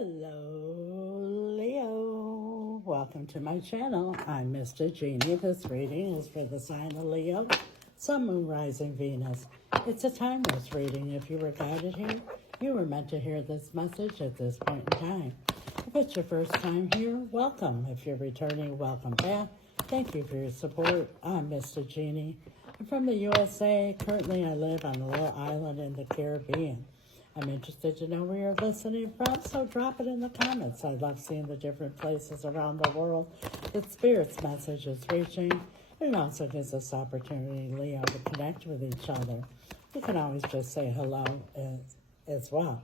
Hello, Leo. Welcome to my channel. I'm Mystic.Jeanne. This reading is for the sign of Leo, Sun, Moon, Rising, Venus. It's a timeless reading. If you were guided here, you were meant to hear this message at this point in time. If it's your first time here, welcome. If you're returning, welcome back. Thank you for your support. I'm Mystic.Jeanne. I'm from the USA. Currently, I live on a little island in the Caribbean. I'm interested to know where you're listening from, so drop it in the comments. I love seeing the different places around the world that Spirit's message is reaching. It also gives us opportunity, Leo, to connect with each other. You can always just say hello as well.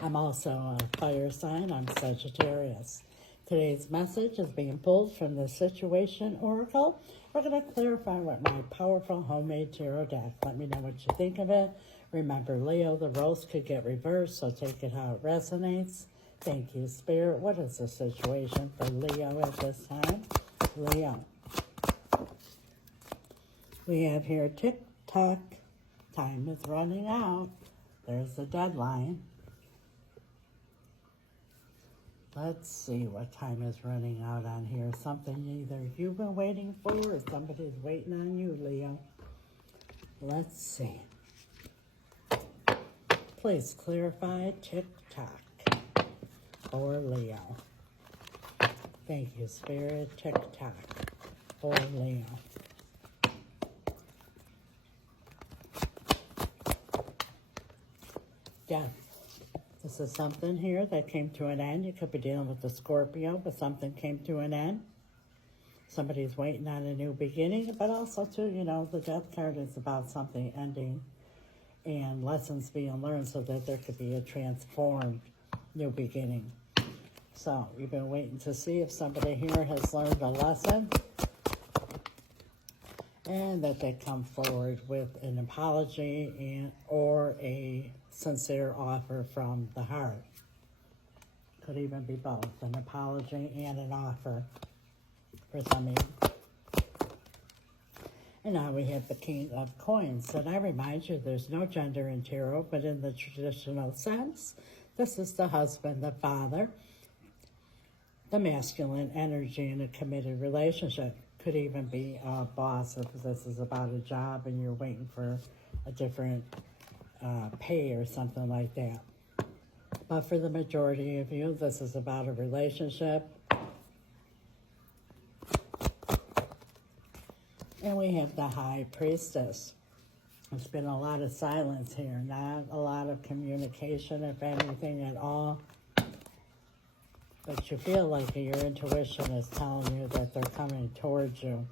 I'm also a fire sign. I'm Sagittarius. Today's message is being pulled from the Situation Oracle. We're going to clarify with my powerful homemade tarot deck. Let me know what you think of it. Remember, Leo, the roles could get reversed, so take it how it resonates. Thank you, Spirit. What is the situation for Leo at this time? Leo. We have here tick-tock. Time is running out. There's the deadline. Let's see what time is running out on here. Something either you've been waiting for or somebody's waiting on you, Leo. Let's see. Please clarify tick-tock for Leo. Thank you, Spirit. Tick-tock for Leo. Death. This is something here that came to an end. You could be dealing with the Scorpio, but something came to an end. Somebody's waiting on a new beginning, but also, too, you know, the death card is about something ending and lessons being learned so that there could be a transformed new beginning. So you've been waiting to see if somebody here has learned a lesson and that they come forward with an apology or a sincere offer from the heart. Could even be both, an apology and an offer for some of you. And now we have the King of Coins. And I remind you, there's no gender in tarot, but in the traditional sense, this is the husband, the father, the masculine energy in a committed relationship. Could even be a boss if this is about a job and you're waiting for a different pay or something like that. But for the majority of you, this is about a relationship. And we have the High Priestess. There's been a lot of silence here, not a lot of communication, if anything at all. But you feel like your intuition is telling you that they're coming towards you.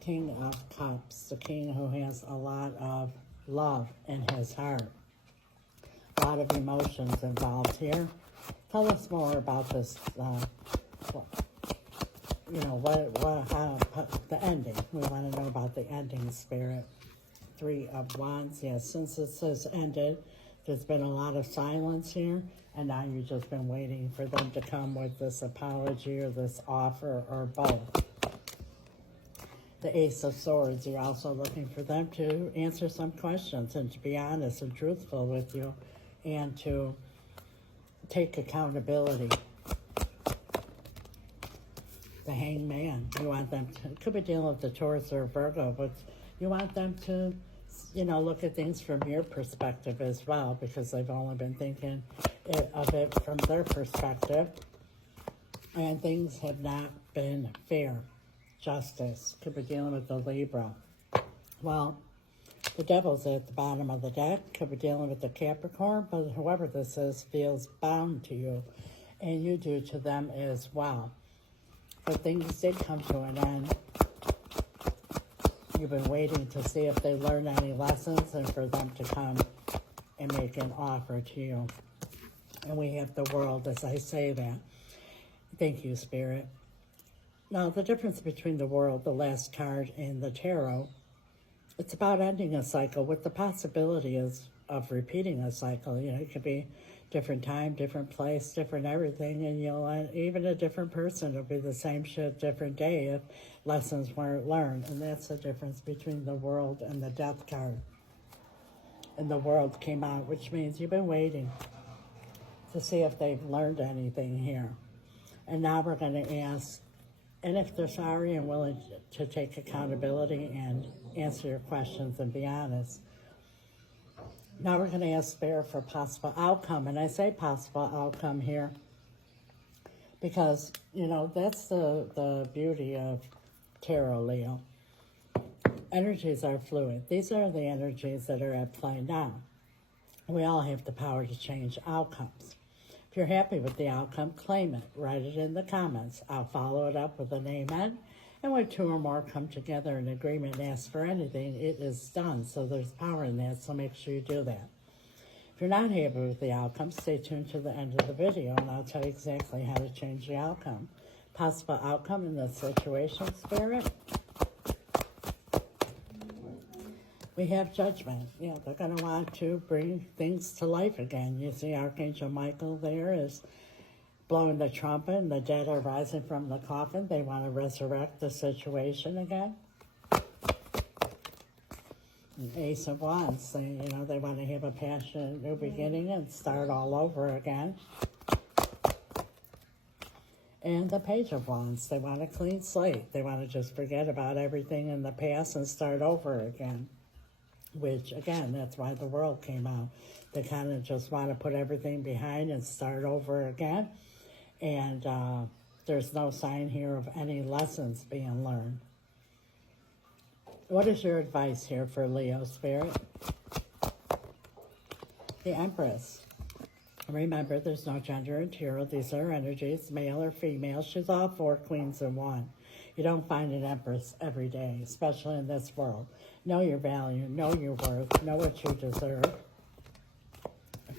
King of Cups, the king who has a lot of love in his heart. A lot of emotions involved here. Tell us more about this, the ending. We want to know about the ending, Spirit. Three of Wands. Yes, since this has ended, there's been a lot of silence here, and now you've just been waiting for them to come with this apology or this offer or both. The Ace of Swords, you're also looking for them to answer some questions and to be honest and truthful with you and to take accountability. The Hangman, you want them to, could be dealing with the Taurus or Virgo, but you want them to, look at things from your perspective as well, because they've only been thinking of it from their perspective, and things have not been fair. Justice, could be dealing with the Libra. Well, the Devil's at the bottom of the deck, could be dealing with the Capricorn, but whoever this is feels bound to you, and you do to them as well. But things did come to an end. You've been waiting to see if they learn any lessons and for them to come and make an offer to you. And we have the World as I say that. Thank you, Spirit. Now, the difference between the World, the last card, and the Tarot, it's about ending a cycle with the possibility of repeating a cycle. It could be different time, different place, different everything, and even a different person. It'll be the same shit, different day if lessons weren't learned. And that's the difference between the World and the Death card. And the World came out, which means you've been waiting to see if they've learned anything here. And now we're going to ask, and if they're sorry and willing to take accountability and answer your questions and be honest. Now we're going to ask Spirit for possible outcome. And I say possible outcome here because, you know, that's the beauty of tarot, Leo. Energies are fluid. These are the energies that are at play now. We all have the power to change outcomes. If you're happy with the outcome, claim it. Write it in the comments. I'll follow it up with an amen. And when two or more come together in agreement and ask for anything, it is done. So there's power in that, so make sure you do that. If you're not happy with the outcome, stay tuned to the end of the video, and I'll tell you exactly how to change the outcome. Possible outcome in this situation, Spirit. We have judgment. You know, they're going to want to bring things to life again. You see Archangel Michael there is blowing the trumpet, and the dead are rising from the coffin. They want to resurrect the situation again. And Ace of Wands, they want to have a passionate new beginning and start all over again. And the Page of Wands, they want a clean slate. They want to just forget about everything in the past and start over again. Which, again, that's why the World came out. They kind of just want to put everything behind and start over again. And there's no sign here of any lessons being learned. What is your advice here for Leo, Spirit? The Empress. Remember, there's no gender in tarot. These are energies, male or female. She's all four queens in one. You don't find an Empress every day, especially in this world. Know your value, know your worth, know what you deserve.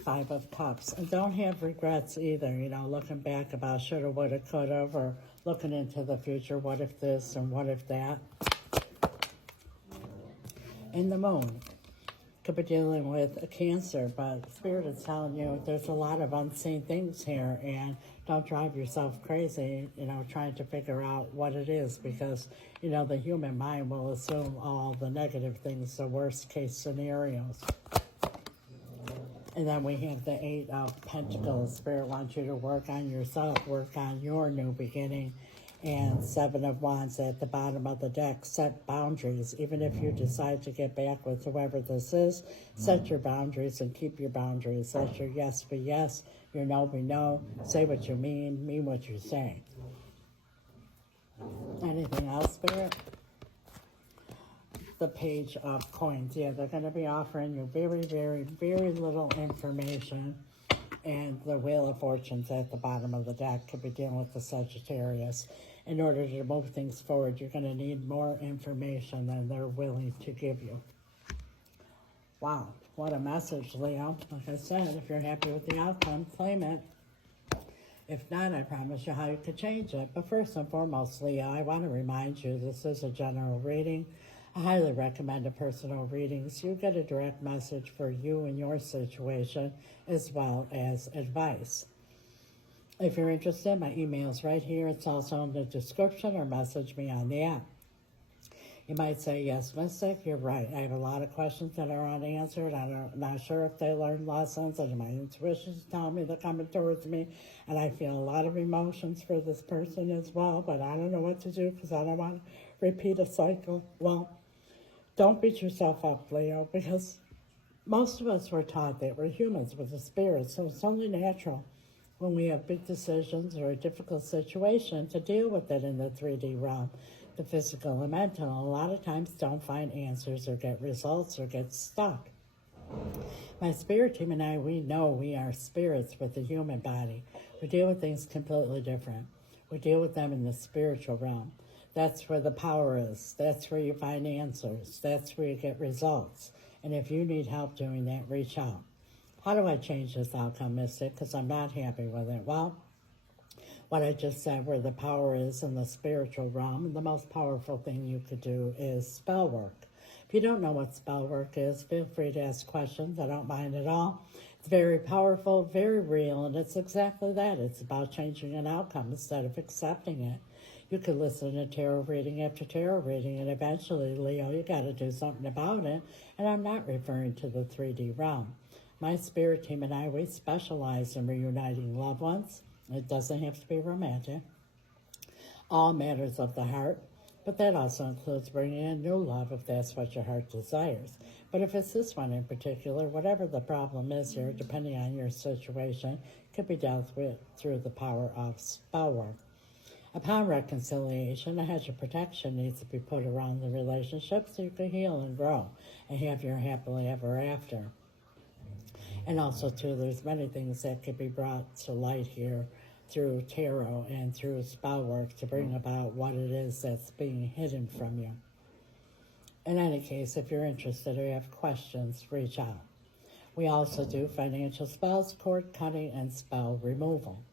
Five of Cups. And don't have regrets either, looking back about shoulda, woulda, coulda, or looking into the future, what if this and what if that. And the Moon. Could be dealing with a Cancer, but Spirit is telling you there's a lot of unseen things here, and don't drive yourself crazy, trying to figure out what it is, because, the human mind will assume all the negative things, the worst case scenarios. And then we have the Eight of Pentacles. Spirit wants you to work on yourself, work on your new beginning. And Seven of Wands at the bottom of the deck. Set boundaries. Even if you decide to get back with whoever this is, set your boundaries and keep your boundaries. Let your yes be yes, your no be no. Say what you mean what you say. Anything else, Spirit? The Page of Coins. Yeah, they're going to be offering you very, very, very little information. And the Wheel of Fortune's at the bottom of the deck. Could be dealing with the Sagittarius. In order to move things forward, you're going to need more information than they're willing to give you. Wow, what a message, Leo. Like I said, if you're happy with the outcome, claim it. If not, I promise you how you could change it. But first and foremost, Leo, I want to remind you this is a general reading. I highly recommend a personal reading so you get a direct message for you and your situation as well as advice. If you're interested, my email's right here. It's also in the description, or message me on the app. You might say, yes, Mystic, you're right. I have a lot of questions that are unanswered. I'm not sure if they learned lessons, and my intuition's telling me they're coming towards me, and I feel a lot of emotions for this person as well, but I don't know what to do because I don't want to repeat a cycle. Well, don't beat yourself up, Leo, because most of us were taught that we're humans with a spirit, so it's only natural when we have big decisions or a difficult situation to deal with it in the 3D realm, the physical and mental. A lot of times don't find answers or get results or get stuck. My spirit team and I, we know we are spirits with a human body. We deal with things completely different. We deal with them in the spiritual realm. That's where the power is. That's where you find answers. That's where you get results. And if you need help doing that, reach out. How do I change this outcome, Mystic? Because I'm not happy with it. Well, what I just said, where the power is in the spiritual realm, and the most powerful thing you could do is spell work. If you don't know what spell work is, feel free to ask questions. I don't mind at all. It's very powerful, very real, and it's exactly that. It's about changing an outcome instead of accepting it. You could listen to tarot reading after tarot reading, and eventually, Leo, you got to do something about it. And I'm not referring to the 3D realm. My spirit team and I, we specialize in reuniting loved ones. It doesn't have to be romantic. All matters of the heart, but that also includes bringing in new love if that's what your heart desires. But if it's this one in particular, whatever the problem is here, depending on your situation, can be dealt with through the power of spell work. Upon reconciliation, a hedge of protection needs to be put around the relationship so you can heal and grow and have your happily ever after. And also, too, there's many things that can be brought to light here through tarot and through spell work to bring about what it is that's being hidden from you. In any case, if you're interested or you have questions, reach out. We also do financial spells, cord cutting, and spell removal.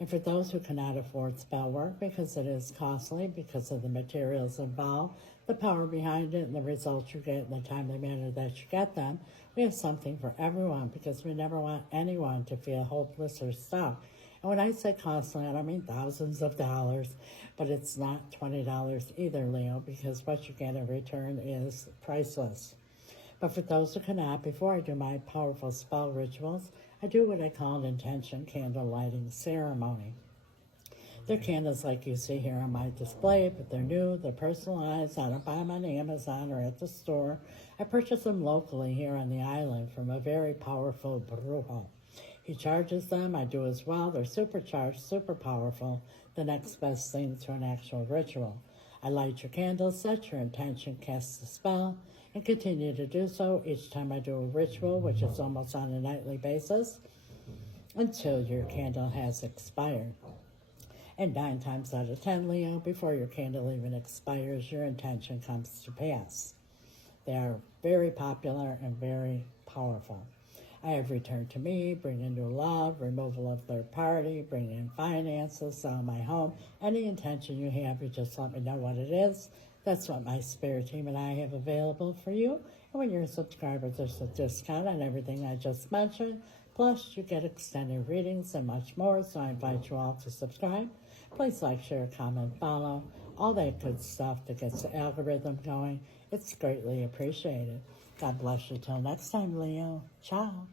And for those who cannot afford spell work because it is costly, because of the materials involved, the power behind it, and the results you get in the timely manner that you get them, we have something for everyone because we never want anyone to feel hopeless or stuck. And when I say costly, I don't mean thousands of dollars, but it's not $20 either, Leo, because what you get in return is priceless. But for those who cannot, before I do my powerful spell rituals, I do what I call an intention candle lighting ceremony. They're candles like you see here on my display, but they're new, they're personalized. I don't buy them on Amazon or at the store. I purchase them locally here on the island from a very powerful brujo. He charges them, I do as well. They're supercharged, super powerful, the next best thing to an actual ritual. I light your candles, set your intention, cast the spell, and continue to do so each time I do a ritual, which is almost on a nightly basis, until your candle has expired. And 9 times out of 10, Leo, before your candle even expires, your intention comes to pass. They are very popular and very powerful. I have returned to me, bring in new love, removal of third party, bring in finances, sell my home. Any intention you have, you just let me know what it is. That's what my spirit team and I have available for you. And when you're a subscriber, there's a discount on everything I just mentioned. Plus, you get extended readings and much more, so I invite you all to subscribe. Please like, share, comment, follow, all that good stuff that gets the algorithm going. It's greatly appreciated. God bless you till next time, Leo. Ciao.